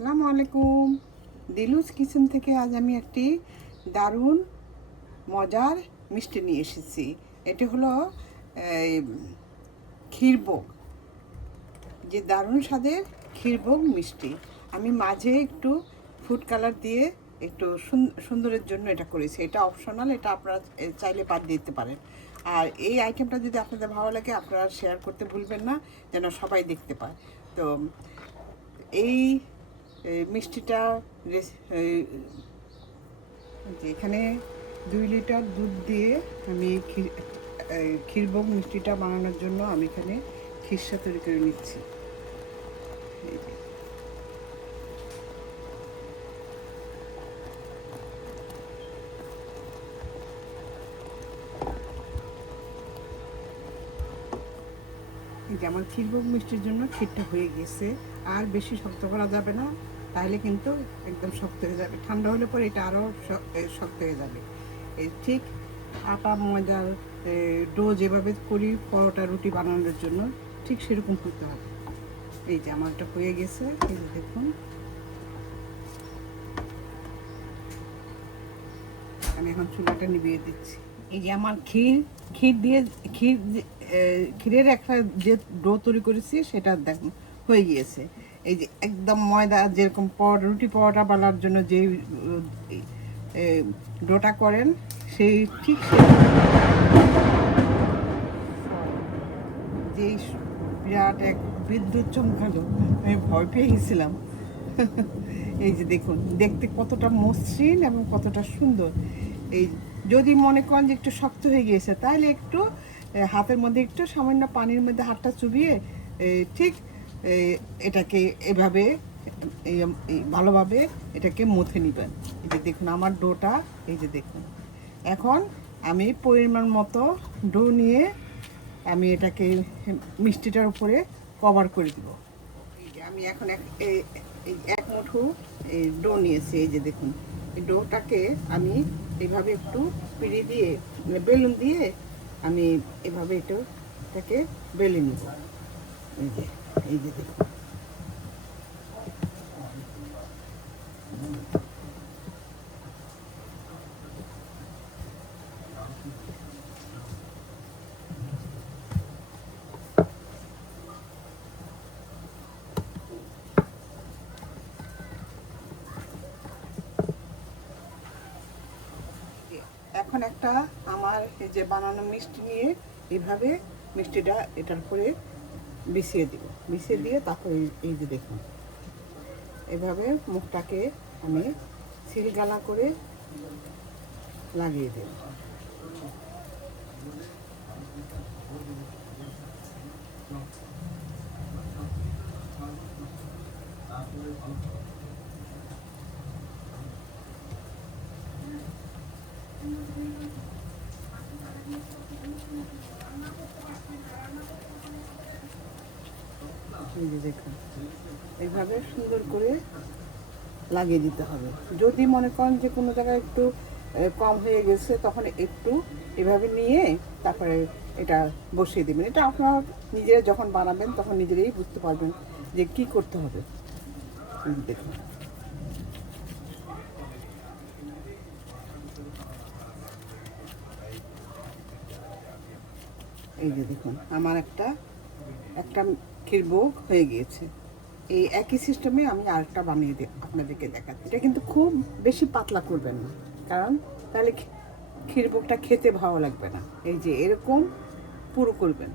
আসসালামু আলাইকুম। দিলুস কিচেন থেকে আজ আমি একটি দারুণ মজার মিষ্টি নিয়ে এসেছি। এটি হলো এই, ক্ষীরভোগ, যে দারুণ স্বাদের ক্ষীরভোগ মিষ্টি। আমি মাঝে একটু ফুড কালার দিয়ে একটু সুন্দরের জন্য এটা করেছি। এটা অপশনাল, এটা আপনারা চাইলে বাদ দিতে পারেন। আর এই আইটেমটা যদি আপনাদের ভালো লাগে আপনারা শেয়ার করতে ভুলবেন না, যেন সবাই দেখতে পায়। তো এই মিষ্টিটা এখানে 2 লিটার দুধ দিয়ে আমি ক্ষীরভোগ মিষ্টিটা বানানোর জন্য আমি এখানে খিরসা তৈরি করে নিচ্ছি। এই যে আমার ক্ষীরভোগ মিষ্টির জন্য ক্ষীরটা হয়ে গেছে। আর বেশি শক্ত করা যাবে না, তাহলে কিন্তু একদম শক্ত হয়ে যাবে। ঠান্ডা হলে পরে এটা আরও শক্ত হয়ে যাবে। এই ঠিক আটা ময়দার ডো যেভাবে করি পরোটা রুটি বানানোর জন্য, ঠিক সেরকম করতে হবে। এই যে আমারটা হয়ে গেছে, এই যে দেখুন। আমি এখন চুলাটা নিভিয়ে দিচ্ছি। এই যে আমার ক্ষীরের একটা যে ডো তৈরি করেছি সেটা দেখুন হয়ে গিয়েছে। এই যে একদম ময়দা যেরকম রুটি পরোটা বানার জন্য যে ডোটা করেন সেই ঠিক যেই বিরাট এক বিদ্যুৎ চমকালো, আমি ভয় পেয়ে গেছিলাম। এই যে দেখুন দেখতে কতটা মসৃণ এবং কতটা সুন্দর। এই যদি মনে করেন যে একটু শক্ত হয়ে গিয়েছে, তাহলে একটু হাতের মধ্যে একটু সামান্য পানির মধ্যে হাতটা চুবিয়ে ঠিক এটাকে এভাবে ভালোভাবে এটাকে মথে নেবেন। এই যে দেখুন আমার ডোটা, এই যে দেখুন। এখন আমি পরিমাণ মতো ডো নিয়ে আমি এটাকে মিষ্টিটার উপরে কভার করে দিব। এই যে আমি এখন এক মুঠো ডো নিয়েছি। এই যে দেখুন, এই ডোটাকে আমি এইভাবে একটু পিড়ি দিয়ে বেলুন দিয়ে আমি এভাবে এটাকে বেলে নিব। এই যে দেখুন, এখন একটা আমার এই যে বানানো মিষ্টি নিয়ে এভাবে মিষ্টিটা এটার উপরে বিছিয়ে দিব। বিছিয়ে দিয়ে তারপরে এই যে দেখুন এভাবে মুখটাকে আমি সিলগালা করে লাগিয়ে দেব। এই যে দেখুন এইভাবে সুন্দর করে লাগিয়ে দিতে হবে। যদি মনে করেন যে কোনো জায়গায় একটু কম হয়ে গেছে, তখন একটু এভাবে নিয়ে তারপরে এটা বসিয়ে দেবেন। এটা আপনারা নিজেরা যখন বানাবেন তখন নিজেরাই বুঝতে পারবেন যে কি করতে হবে। দেখুন এই যে দেখুন আমার একটা ক্ষীরভোগ হয়ে গিয়েছে। এই একই সিস্টেমে আমি আরেকটা বানিয়ে আপনাদেরকে দেখাচ্ছি। এটা কিন্তু খুব বেশি পাতলা করবেন না, কারণ তাহলে ক্ষীরভোগটা খেতে ভালো লাগবে না। এই যে এরকম পুরো করবেন।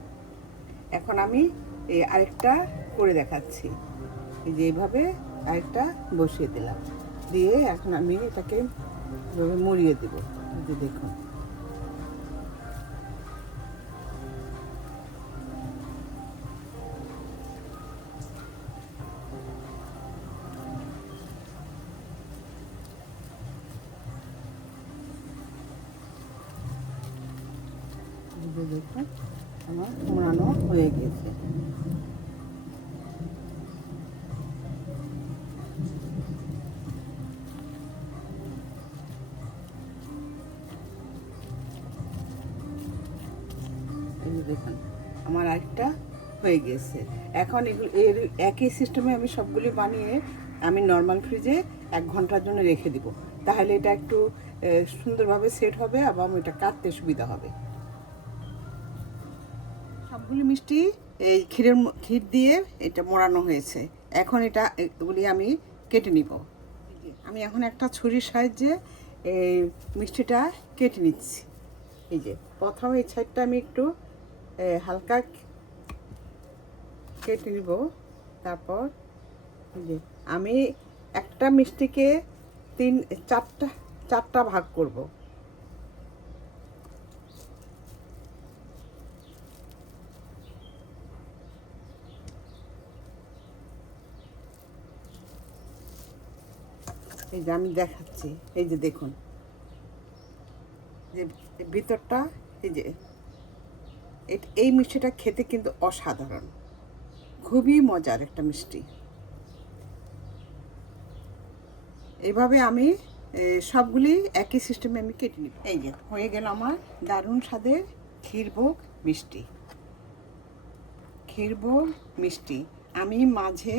এখন আমি এই আরেকটা করে দেখাচ্ছি। এই যে এইভাবে আরেকটা বসিয়ে দিলাম, দিয়ে এখন আমি এটাকে এভাবে মুড়িয়ে দেবো। এই যে দেখুন দেখুন আমার মোড়ানো হয়ে গেছে। দেখুন আমার আরেকটা হয়ে গেছে। এখন এর একই সিস্টেমে আমি সবগুলি বানিয়ে আমি নর্মাল ফ্রিজে 1 ঘন্টার জন্য রেখে দিব, তাহলে এটা একটু সুন্দরভাবে সেট হবে এবং এটা কাটতে সুবিধা হবে। সবগুলি মিষ্টি এই ক্ষীর দিয়ে এটা মোড়ানো হয়েছে। এখন এগুলি আমি কেটে নিব। আমি এখন একটা ছুরির সাহায্যে এই মিষ্টিটা কেটে নিচ্ছি। এই যে প্রথম এই সাইডটা আমি একটু হালকা কেটে নিব। তারপর এই যে আমি একটা মিষ্টিকে চারটা ভাগ করব। এই যে আমি দেখাচ্ছি, এই যে দেখুন, যে ভিতরটা, এই যে এই মিষ্টিটা খেতে কিন্তু অসাধারণ, খুবই মজার একটা মিষ্টি। এইভাবে আমি সবগুলি একই সিস্টেমে আমি কেটে নিব। এই যে হয়ে গেল আমার দারুণ স্বাদের ক্ষীরভোগ মিষ্টি। আমি মাঝে